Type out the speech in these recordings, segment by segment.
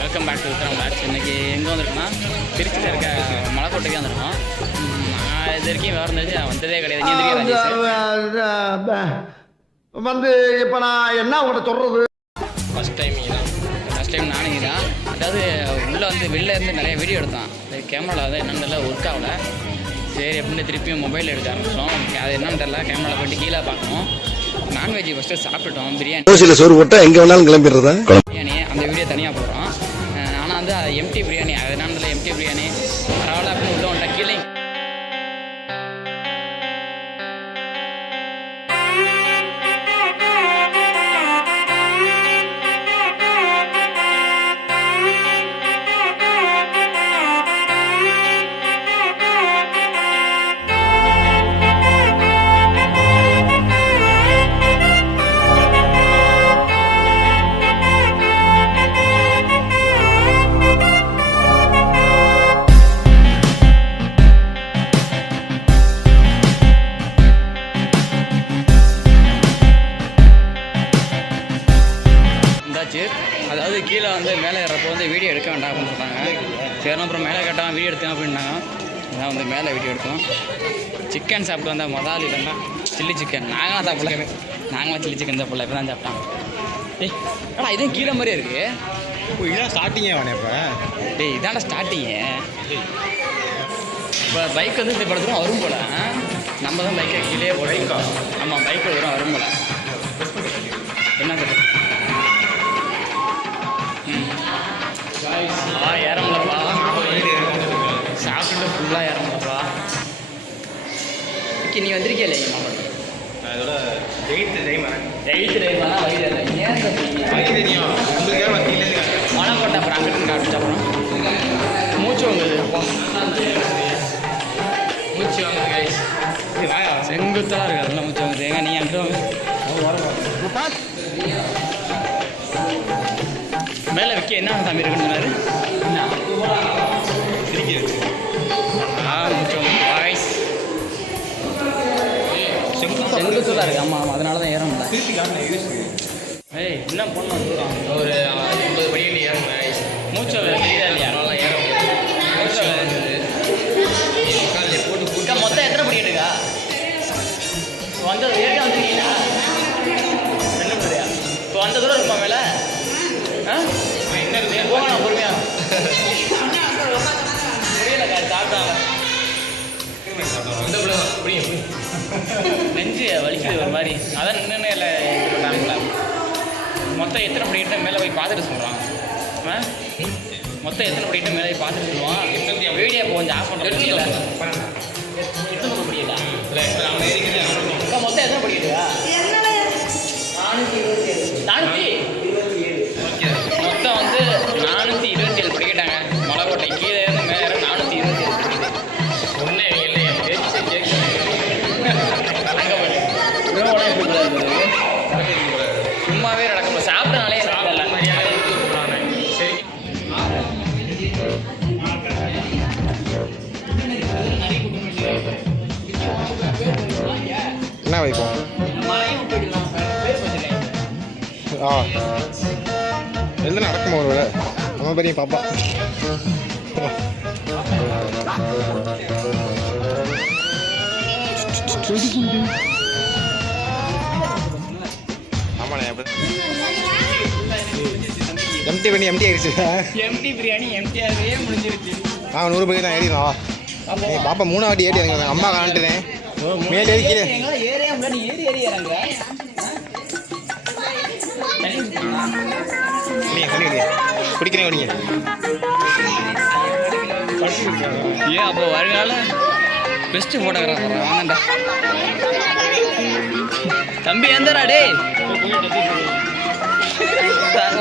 Welcome back to Vikram batch இன்னைக்கு எங்கே வந்திருக்கோம்னா திருச்சியில் இருக்க மலைக்கோட்டைக்கு வந்திருக்கோம். நான் இது வரைக்கும் வேறு இருந்துச்சு நான் வந்ததே கிடையாது. வந்து இப்ப நான் என்ன உங்கள்கிட்ட சொல்றது? ஃபஸ்ட் டைம் இதான் ஃபஸ்ட் டைம் நானும் இதான் அதாவது உள்ளே வந்து வெளில இருந்து நிறைய வீடியோ எடுத்தான். கேமராவில் வந்து என்னன்னு தெரியல ஒர்க் ஆகல. சரி அப்படின்னு திருப்பியும் மொபைல் எடுக்க ஆரம்பிச்சோம். அது என்னன்னு தெரியல கேமராவில் போயிட்டு கீழே பார்க்கணும். நான்வெஜ் ஃபஸ்ட்டு சாப்பிட்டுட்டோம் பிரியாணி ஓசியில சோறு போட்டா எங்க வேணாலும் கிளம்பிடுறதா? தனியாக போடுறோம் ஆனால் வந்து எம்டி பிரியாணி அதனால எம்டி பிரியாணி பரவாயில்ல அப்படின்னு உள்ள கீழே கீழே வந்து மேலே ஏறப்போ வந்து வீடியோ எடுக்க வேண்டாம் அப்படின்னு சொன்னாங்க சரி அப்புறம் மேலே கேட்டால் வீடியோ எடுத்தேன் அப்படின்னாங்க. அதான் வந்து மேலே வீடியோ எடுத்தோம். சிக்கன் சாப்பிட்டு வந்தால் முதல் இல்லைன்னா சில்லி சிக்கன் நாங்களாம் சாப்பிடல நாங்களாம் சில்லி சிக்கன் சாப்பிடல இப்போ தான் சாப்பிட்டோம் ஏய் அடா இதுவும் கீழே மாதிரியே இருக்கு. ஓ இதான் ஸ்டார்டிங்கே அவனே இப்போ. டேய் இதான ஸ்டார்டிங்கு இப்போ பைக் வந்து இந்த படத்துல வரும் போல? நம்ம தான் பைக்கை கீழே போட்டோம் ஆமாம் பைக் தூரம் வரும் போல. ஓகே நீ வந்திருக்கியா மாவட்டம் அதோட எயித்து டைம் எயித்து டைம் ஆனால் வயிறு இல்லை ஏன் வழி தெரியும். உங்களுக்கு வந்தீங்களே மழை போட்ட அப்புறம் அங்கிட்டு காமிச்ச அப்புறம். மூச்சு அப்பா மூச்சு வாங்குது கைஸ் செங்குத்தாக இருக்கு. அதெல்லாம் மூச்சு வாங்குது ஏங்க நீ வாங்க. மேலே வைக்க என்ன சாமி இருக்குன்னு சொன்னாரு? செங்குத்தாக இருக்கு? ஆமாம் ஆமாம் அதனால தான் ஏற முடியல ஏய் என்ன பண்ணலாம் தூரம் ஒரு ஐம்பது படிக்கட்டு ஏறுங்க மூச்சு தெரியுதா இல்லையா நல்லா ஏற மூச்சு போட்டு மொத்தம் எத்தனை படிக்கட்டுக்கா வந்தது ஏற்கனவே வந்துருக்கீங்களா? ரெண்டு பேரையா இப்போ வந்த தூரம் இருக்குமா மேலே? ஆ? என்ன இருக்கு? போகணும் பொறுமையா வலிக்குது ஒரு மாதிரி. அதான் நின்று இல்லை இது பண்ணாங்களா? மொத்தம் எத்தனை படிக்கிட்டு மேலே போய் பார்த்துட்டு சொல்கிறான் ஆ? மொத்தம் எத்தனை படிக்கிட்டு மேலே போய் பார்த்துட்டு சொல்லுவான் வீடியோ இப்போ கொஞ்சம் ஆஃப் பண்ணுறது இல்லை எத்தனை அக்கா, மொத்தம் எத்தனை படிக்கட்டா என்ன வைப்போம் ஆ. எல்லாம் நடக்குமா ஒரு வேலை நம்ம பெரிய பாப்பா. எம்டி பண்ணி எம்டி ஆயிடுச்சு. எம்டி பிரியாணி எம்டிஆர்வே முடிஞ்சிருச்சு. ஆ நூறு பேர் தான் ஏறிடும் நீ பாப்பா மூணாவது ஏறி எனக்கு அம்மா காண்டுறேன் மேலே ஏறி ஏறி ஏறி நீ தண்ணி குடிக்கிறேன் குடிங்க. ஏன் அப்போ வருங்கால பெஸ்ட் ஃபோட்டோகிராஃபர் வாங்கண்டா தம்பி எந்தரா டே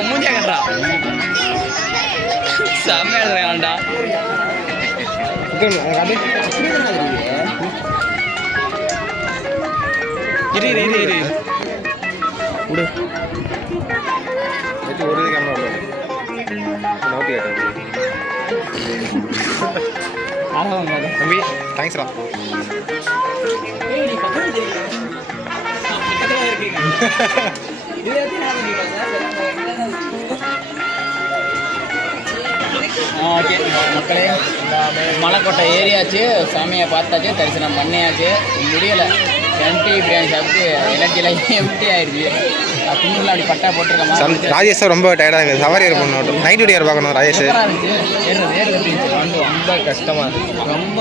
மூஞ்சா கட்டுறா. செம்மையா எடுத்துருக்கான்டா இரு இரு இரு இரு விடு ஒரு இது கேமரா நோட்டி கேட்டேன் தம்பி தேங்க்ஸ்டா இருக்கீங்க ஓகே. மக்களே மலைக்கோட்டை ஏரியாச்சு சாமியை பார்த்தாச்சு தரிசனம் பண்ணியாச்சு. முடியலை. எம்டி பிரியாணி சாப்பிட்டு எனர்ஜிலாம் எம்டி ஆயிடுச்சு பின்னுள்ள அப்படி பட்டா போட்டிருக்கோமா ராஜேஷ் சார் ரொம்ப டயர்டாக இருக்குது சவாரி ஏற பண்ணணும் நைட் டியூட்டி பார்க்கணும் ராஜேஷ்? ரொம்ப கஷ்டமா இருக்கு. ரொம்ப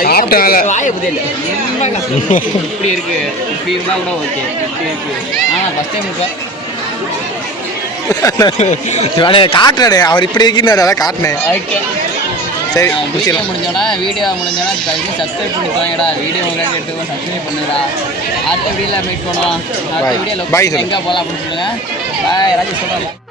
சாப்பிட்டனால. வாய புதியல ரொம்ப கஷ்டம். இப்படி இருக்கு. இப்படி இருந்தா கூட ஓகே இப்படி இருக்கு. ஆனா ஃபர்ஸ்ட் டைம் இப்போ வேலையை காட்டுறாடே அவர் இப்படி இருக்குன்னு அதான் காட்டினேன். சரி முடிச்சிடலாம். முடிஞ்சோன்னா வீடியோ முடிஞ்சோன்னா கழிச்சு சப்ஸ்கிரைப் பண்ணி போங்கடா. வீடியோ உங்களுக்கு எடுத்து சப்ஸ்கிரைப் பண்ணுங்கடா அடுத்த வீடியோவில் மீட் பண்ணுவோம். அடுத்த Bye. வீடியோ Bye லொக்கேஷன் சொல்லு. எங்கே போகலாம் அப்படின்னு சொல்லுங்கள் பாய் ராஜேஷ் சொல்கிறேன்